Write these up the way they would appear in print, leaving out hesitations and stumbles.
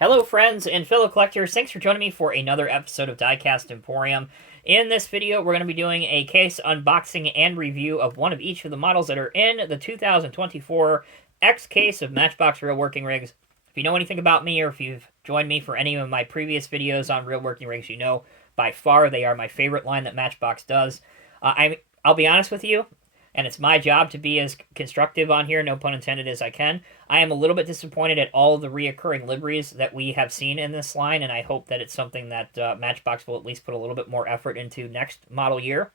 Hello friends and fellow collectors, thanks for joining me for another episode of Diecast Emporium. In this video, we're going to be doing a case unboxing and review of one of each of the models that are in the 2024 X case of Matchbox Real Working Rigs. If you know anything about me, or if you've joined me for any of my previous videos on Real Working Rigs, you know by far they are my favorite line that Matchbox does. I'll be honest with you, and it's my job to be as constructive on here, no pun intended, as I can. I am a little bit disappointed at all of the reoccurring liveries that we have seen in this line, and I hope that it's something that Matchbox will at least put a little bit more effort into next model year.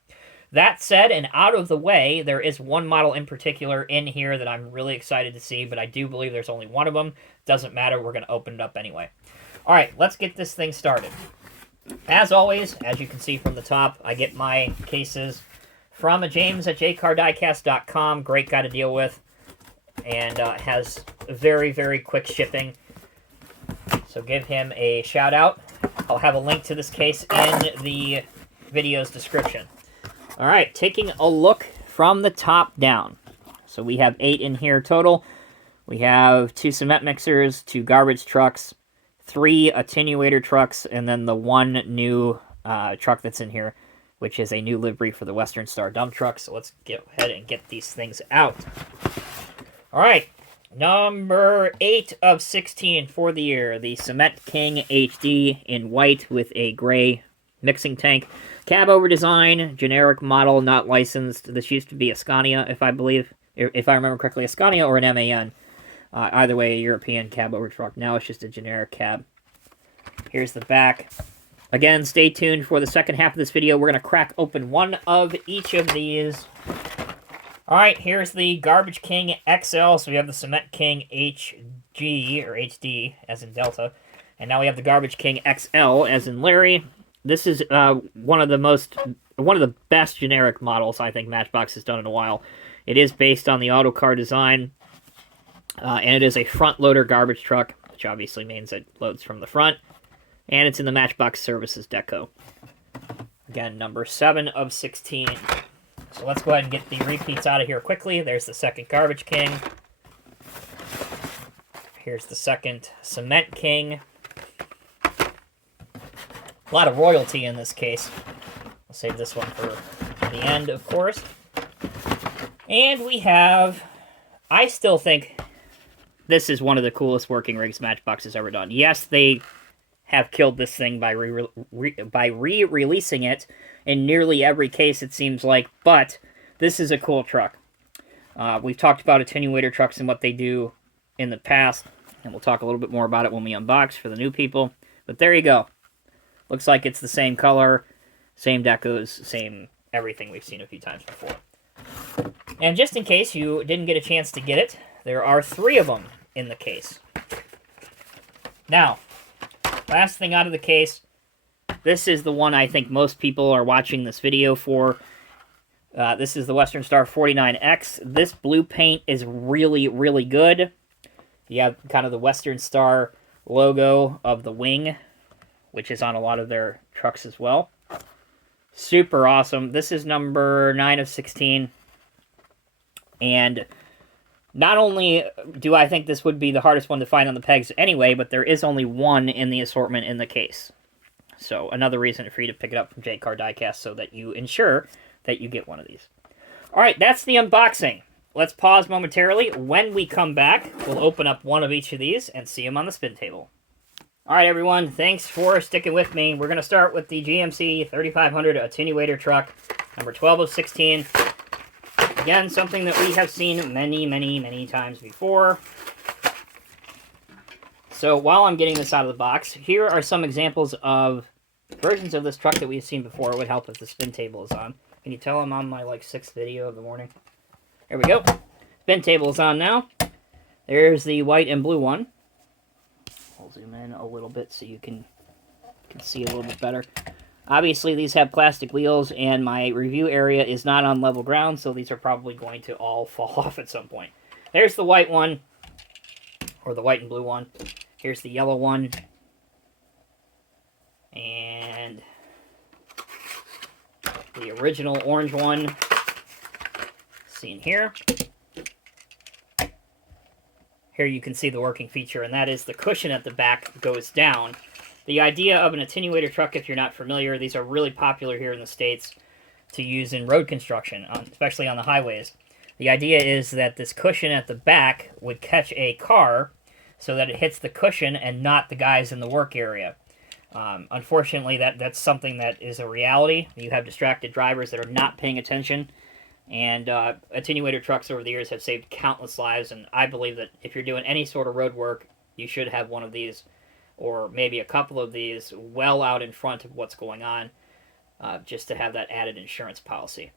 That said, and out of the way, there is one model in particular in here that I'm really excited to see, but I do believe there's only one of them. Doesn't matter, we're going to open it up anyway. All right, let's get this thing started. As always, as you can see from the top, I get my cases from James at JCarDiecast.com. Great guy to deal with, and has very, very quick shipping. So give him a shout out. I'll have a link to this case in the video's description. All right, taking a look from the top down. So we have 8 in here total. We have 2 cement mixers, 2 garbage trucks, 3 attenuator trucks, and then the one new truck that's in here, which is a new livery for the Western Star dump truck. So let's get ahead and get these things out. All right, number 8 of 16 for the year, the Cement King HD in white with a gray mixing tank. Cab over design, generic model, not licensed. This used to be a Scania, if I remember correctly, a Scania or an MAN. Either way, a European cab over truck. Now it's just a generic cab. Here's the back. Again, stay tuned for the second half of this video. We're going to crack open one of each of these. All right, here's the Garbage King XL. So we have the Cement King HG, or HD, as in Delta. And now we have the Garbage King XL, as in Larry. This is one of the best generic models I think Matchbox has done in a while. It is based on the Autocar design, and it is a front-loader garbage truck, which obviously means it loads from the front. And it's in the Matchbox Services deco. Again, number 7 of 16. So let's go ahead and get the repeats out of here quickly. There's the second Garbage King. Here's the second Cement King. A lot of royalty in this case. I'll save this one for the end, of course. And we have, I still think this is one of the coolest working rigs Matchbox has ever done. Yes, they have killed this thing by re-releasing it in nearly every case, it seems like, but this is a cool truck. We've talked about attenuator trucks and what they do in the past, and we'll talk a little bit more about it when we unbox for the new people. But there you go. Looks like it's the same color, same decos, same everything we've seen a few times before. And just in case you didn't get a chance to get it, there are 3 of them in the case. Now, last thing out of the case, this is the one I think most people are watching this video for. This is the Western Star 49X. This blue paint is really, really good. You have kind of the Western Star logo of the wing, which is on a lot of their trucks as well. Super awesome. This is number 9 of 16. And not only do I think this would be the hardest one to find on the pegs anyway, but there is only one in the assortment in the case. So another reason for you to pick it up from JCarDiecast so that you ensure that you get one of these. All right, that's the unboxing. Let's pause momentarily. When we come back, we'll open up one of each of these and see them on the spin table. All right, everyone, thanks for sticking with me. We're going to start with the GMC 3500 attenuator truck, number 12 of 16. Again, something that we have seen many, many, many times before. So while I'm getting this out of the box, here are some examples of versions of this truck that we've seen before. It would help if the spin table is on. Can you tell I'm on my 6th video of the morning? There we go. Spin table is on now. There's the white and blue one. I'll zoom in a little bit so you can see a little bit better. Obviously, these have plastic wheels, and my review area is not on level ground, so these are probably going to all fall off at some point. There's the white one, or the white and blue one. Here's the yellow one. And the original orange one, seen here. here you can see the working feature, and that is the cushion at the back goes down. The idea of an attenuator truck, if you're not familiar, these are really popular here in the States to use in road construction, especially on the highways. The idea is that this cushion at the back would catch a car so that it hits the cushion and not the guys in the work area. Unfortunately, that's something that is a reality. You have distracted drivers that are not paying attention, and attenuator trucks over the years have saved countless lives, and I believe that if you're doing any sort of road work, you should have one of these, or maybe a couple of these, well out in front of what's going on, just to have that added insurance policy.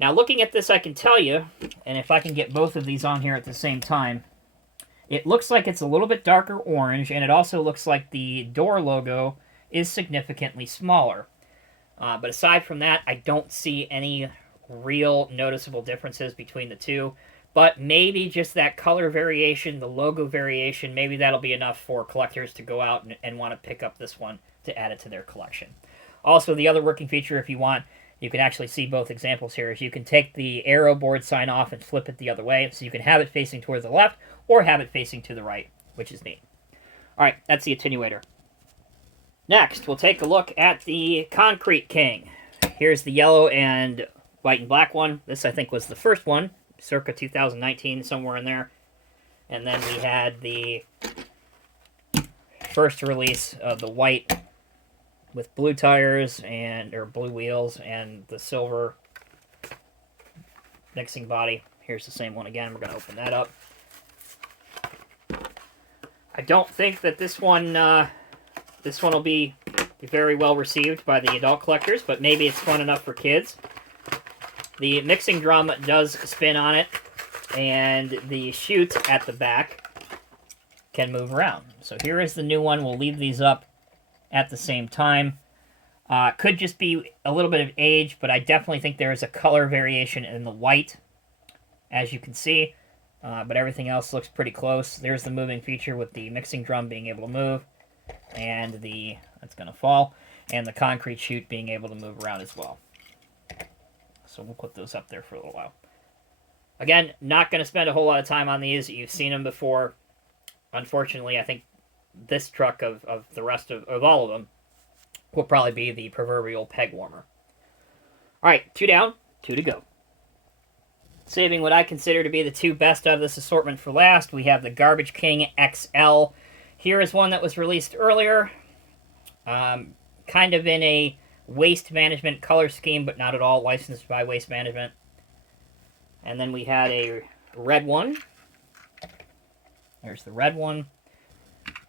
Now, looking at this, I can tell you, and if I can get both of these on here at the same time, it looks like it's a little bit darker orange, and it also looks like the door logo is significantly smaller. But aside from that, I don't see any real noticeable differences between the two. But maybe just that color variation, the logo variation, maybe that'll be enough for collectors to go out and want to pick up this one to add it to their collection. Also, the other working feature, if you want, you can actually see both examples here, is you can take the arrow board sign off and flip it the other way, so you can have it facing towards the left or have it facing to the right, which is neat. All right, that's the attenuator. Next, we'll take a look at the Concrete King. Here's the yellow and white and black one. This, I think, was the first one, circa 2019, somewhere in there. And then we had the first release of the white with blue tires or blue wheels and the silver mixing body. Here's the same one again. We're going to open that up. I don't think that this one will be very well received by the adult collectors, but maybe it's fun enough for kids. The mixing drum does spin on it, and the chute at the back can move around. So here is the new one. We'll leave these up at the same time. Could just be a little bit of age, but I definitely think there is a color variation in the white, as you can see. But everything else looks pretty close. There's the moving feature with the mixing drum being able to move, and that's going to fall, and the concrete chute being able to move around as well. So we'll put those up there for a little while. Again, not going to spend a whole lot of time on these. You've seen them before. Unfortunately, I think this truck of the rest of all of them will probably be the proverbial peg warmer. All right, 2 down, 2 to go. Saving what I consider to be the 2 best of this assortment for last, we have the Garbage King XL. Here is one that was released earlier, kind of in a waste management color scheme, but not at all licensed by Waste Management. And then we had a red one. There's the red one.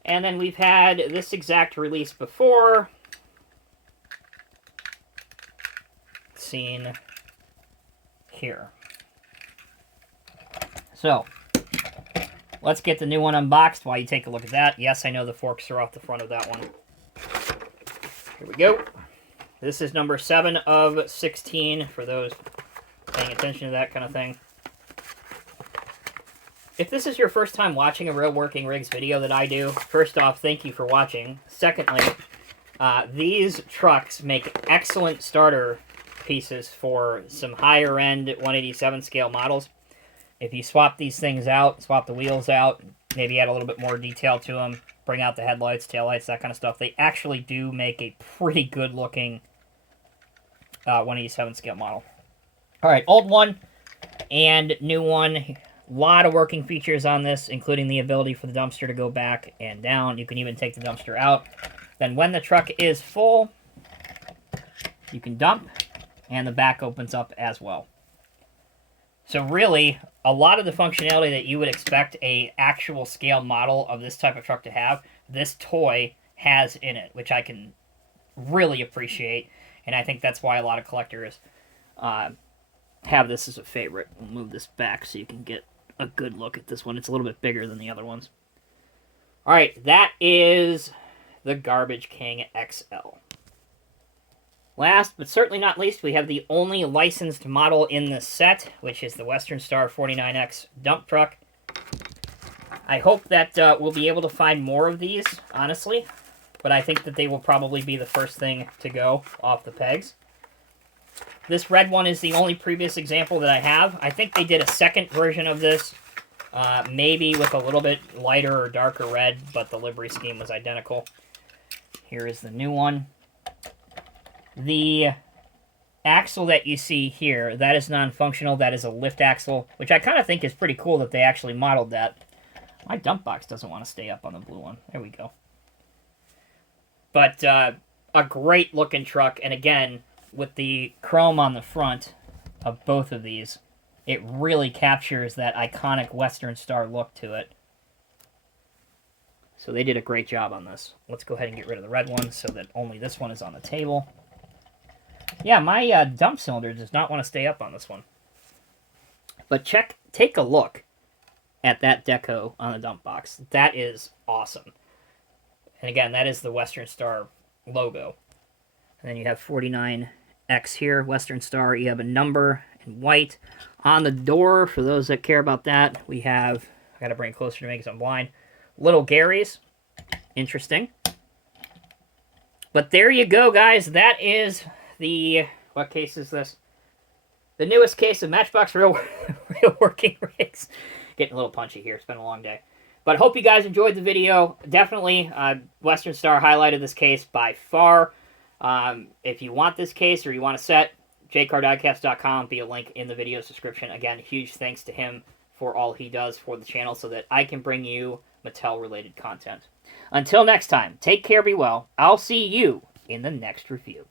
And then we've had this exact release before. Seen here. So, let's get the new one unboxed while you take a look at that. Yes, I know the forks are off the front of that one. Here we go. This is number 7 of 16 for those paying attention to that kind of thing. If this is your first time watching a Real Working Rigs video that I do, first off, thank you for watching. Secondly, these trucks make excellent starter pieces for some higher end 187 scale models. If you swap these things out, swap the wheels out, maybe add a little bit more detail to them, bring out the headlights, taillights, that kind of stuff, they actually do make a pretty good looking 187 scale model. Alright, old one and new one. A lot of working features on this, including the ability for the dumpster to go back and down. You can even take the dumpster out. Then when the truck is full, you can dump, and the back opens up as well. So really, a lot of the functionality that you would expect a actual scale model of this type of truck to have, this toy has in it, which I can really appreciate, and I think that's why a lot of collectors have this as a favorite. We'll move this back so you can get a good look at this one. It's a little bit bigger than the other ones. Alright, that is the Garbage King XL. Last, but certainly not least, we have the only licensed model in this set, which is the Western Star 49X dump truck. I hope that we'll be able to find more of these, honestly, but I think that they will probably be the first thing to go off the pegs. This red one is the only previous example that I have. I think they did a second version of this Maybe with a little bit lighter or darker red, but the livery scheme was identical. Here is the new one. The axle that you see here, that is non-functional. That is a lift axle, which I kind of think is pretty cool that they actually modeled that. My dump box doesn't want to stay up on the blue one. There we go. But a great looking truck, and again, with the chrome on the front of both of these, it really captures that iconic Western Star look to it. So they did a great job on this. Let's go ahead and get rid of the red one so that only this one is on the table. Yeah, my dump cylinder does not want to stay up on this one. But take a look at that deco on the dump box. That is awesome. And again, that is the Western Star logo. And then you have 49X here, Western Star. You have a number in white. On the door, for those that care about that, we have, I gotta bring it closer to me because I'm blind, little Gary's. Interesting. But there you go, guys. That is the, what case is this? The newest case of Matchbox real working rigs. Getting a little punchy here. It's been a long day. But hope you guys enjoyed the video. Definitely, Western Star highlighted this case by far. If you want this case or you want a set, JCarDiecast.com, be a link in the video's description. Again, huge thanks to him for all he does for the channel so that I can bring you Mattel-related content. Until next time, take care, be well. I'll see you in the next review.